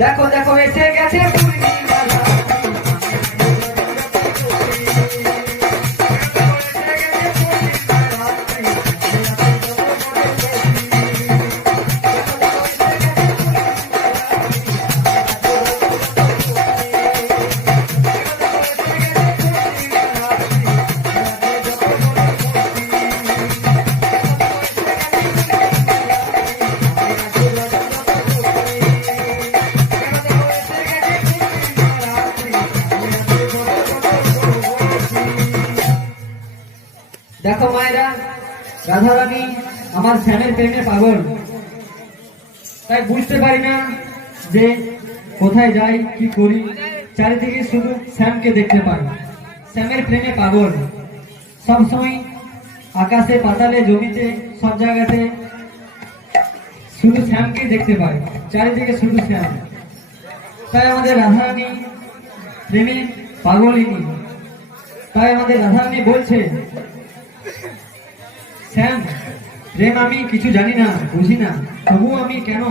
দেখো দেখো এসে গেছে দেখো মায়েরা, রাধারানী আমার শ্যামের প্রেমে পাগল, তাই বুঝতে পারি না যে কোথায় যাই কি করি। চারিদিকে শুধু শ্যামকে দেখতে পাই, শ্যামের প্রেমে পাগল। সবসময় আকাশে পাতালে জমিতে সব জায়গাতে শুধু শ্যামকে দেখতে পাই, চারিদিকে শুধু শ্যাম। তাই আমাদের রাধারানী প্রেমে পাগলিনী। তাই আমাদের রাধারানী বলছে, শ্যাম প্রেম আমি কিছু জানি না, বুঝি না, তবু আমি কেন